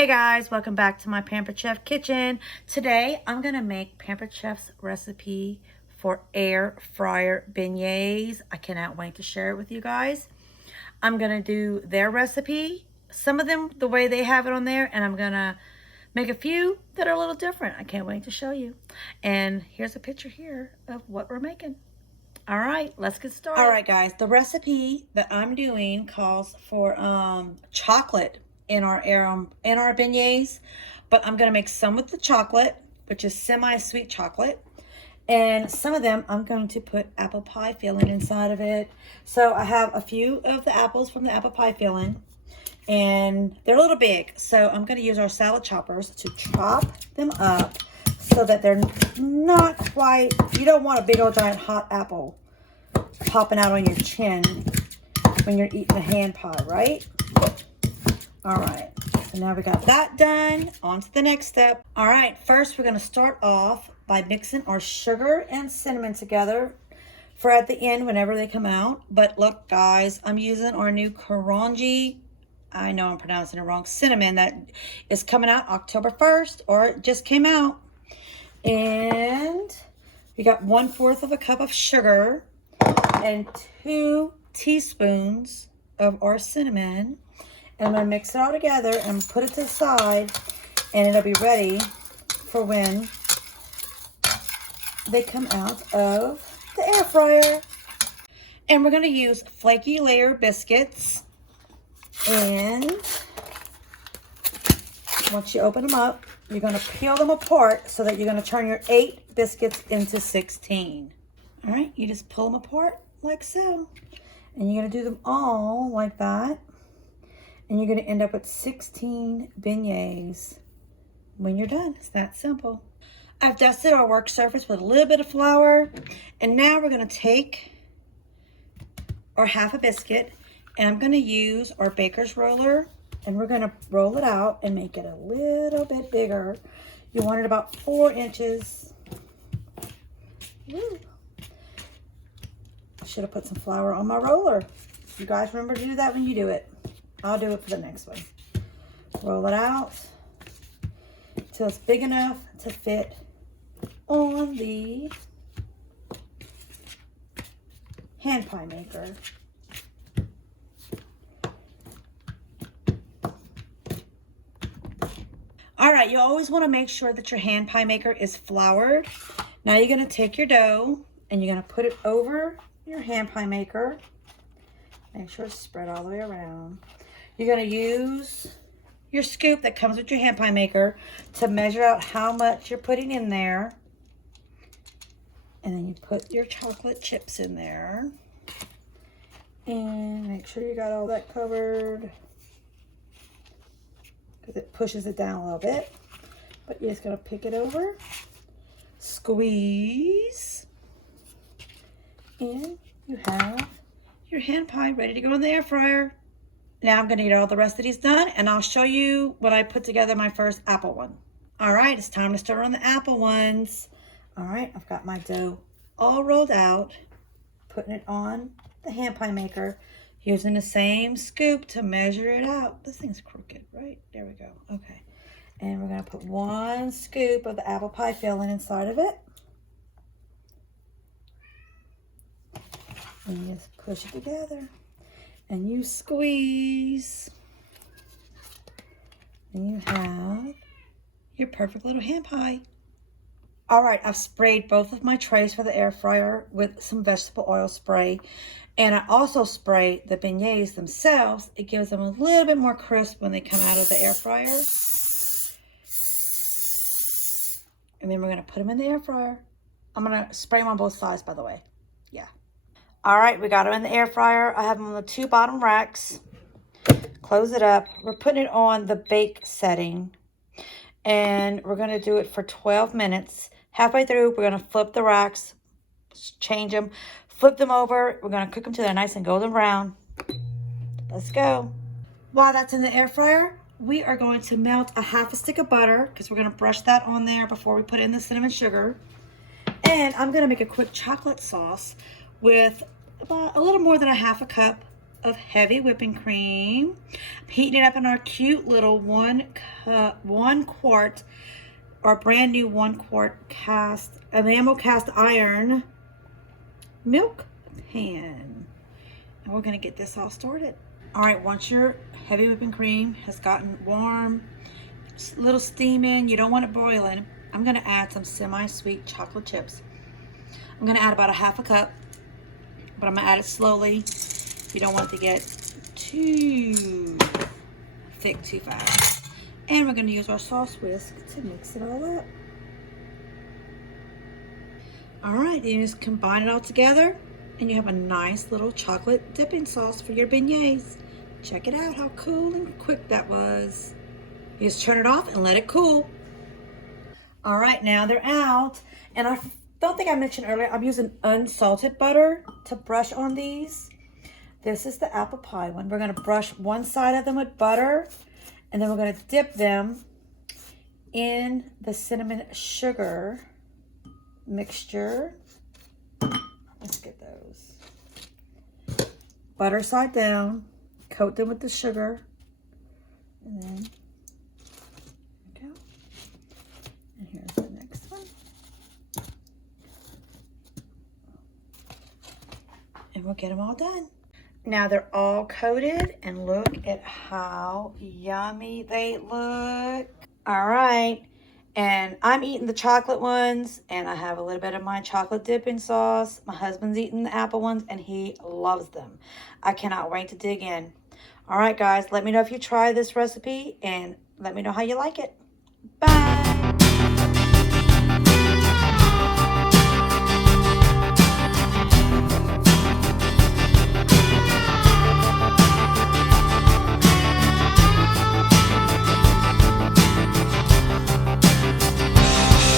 Hey guys, welcome back to my Pampered Chef kitchen. Today I'm gonna make Pampered Chef's recipe for air fryer beignets. I cannot wait to share it with you guys. I'm gonna do their recipe, some of them the way they have it on there, and I'm gonna make a few that are a little different. I can't wait to show you. And here's a picture here of what we're making. All right, let's get started. All right guys, the recipe that I'm doing calls for chocolate in our beignets, but I'm gonna make some with the chocolate, which is semi-sweet chocolate, and some of them I'm going to put apple pie filling inside of it. So I have a few of the apples from the apple pie filling, and they're a little big, so I'm gonna use our salad choppers to chop them up so that they're not quite, you don't want a big old giant hot apple popping out on your chin when you're eating a hand pie, right? All right, so now we got that done. On to the next step. All right, first we're gonna start off by mixing our sugar and cinnamon together for at the end whenever they come out. But look guys, I'm using our new Korongi, I know I'm pronouncing it wrong, cinnamon that is coming out October 1st, or it just came out. And we got 1/4 of a cup of sugar and 2 teaspoons of our cinnamon. And I'm gonna mix it all together and put it to the side, and it'll be ready for when they come out of the air fryer. And we're gonna use flaky layer biscuits. And once you open them up, you're gonna peel them apart so that you're gonna turn your 8 biscuits into 16. All right, you just pull them apart like so. And you're gonna do them all like that. And you're gonna end up with 16 beignets when you're done. It's that simple. I've dusted our work surface with a little bit of flour. And now we're gonna take our half a biscuit, and I'm gonna use our baker's roller, and we're gonna roll it out and make it a little bit bigger. You want it about 4 inches. Woo. I should have put some flour on my roller. You guys remember to do that when you do it. I'll do it for the next one. Roll it out till it's big enough to fit on the hand pie maker. All right, you always want to make sure that your hand pie maker is floured. Now you're going to take your dough and you're going to put it over your hand pie maker. Make sure it's spread all the way around. You're going to use your scoop that comes with your hand pie maker to measure out how much you're putting in there. And then you put your chocolate chips in there. And make sure you got all that covered, because it pushes it down a little bit. But you're just going to pick it over, squeeze, and you have your hand pie ready to go in the air fryer. Now I'm gonna get all the rest of these done, and I'll show you when I put together my first apple one. All right, it's time to start on the apple ones. All right, I've got my dough all rolled out, putting it on the hand pie maker, using the same scoop to measure it out. This thing's crooked, right? There we go, okay. And we're gonna put 1 scoop of the apple pie filling inside of it. And you just push it together. And you squeeze, and you have your perfect little hand pie. All right, I've sprayed both of my trays for the air fryer with some vegetable oil spray, and I also spray the beignets themselves. It gives them a little bit more crisp when they come out of the air fryer. And then we're gonna put them in the air fryer. I'm gonna spray them on both sides, by the way. Yeah. All right, we got them in the air fryer. I have them on the 2 bottom racks. Close it up. We're putting it on the bake setting. And we're going to do it for 12 minutes. Halfway through, we're going to flip the racks, change them, flip them over. We're going to cook them till they're nice and golden brown. Let's go. While that's in the air fryer, we are going to melt a half a stick of butter, because we're going to brush that on there before we put in the cinnamon sugar. And I'm going to make a quick chocolate sauce with about a little more than a half a cup of heavy whipping cream. I'm heating it up in our cute little 1 quart, our brand new 1 quart enamel cast iron milk pan. And we're gonna get this all started. All right, once your heavy whipping cream has gotten warm, a little steam in, you don't want it boiling, I'm gonna add some semi-sweet chocolate chips. I'm gonna add about a half a cup, but I'm gonna add it slowly. You don't want it to get too thick too fast. And we're gonna use our sauce whisk to mix it all up. All right, you just combine it all together and you have a nice little chocolate dipping sauce for your beignets. Check it out, how cool and quick that was. You just turn it off and let it cool. All right, now they're out. And I don't think I mentioned earlier, I'm using unsalted butter to brush on these. This is the apple pie one. We're gonna brush one side of them with butter, and then we're gonna dip them in the cinnamon sugar mixture. Let's get those. Butter side down, coat them with the sugar, and then there we go. And here's the next one. And we'll get them all done. Now they're all coated, and look at how yummy they look. All right, and I'm eating the chocolate ones, and I have a little bit of my chocolate dipping sauce. My husband's eating the apple ones, and he loves them. I cannot wait to dig in. All right, guys, let me know if you try this recipe, and let me know how you like it.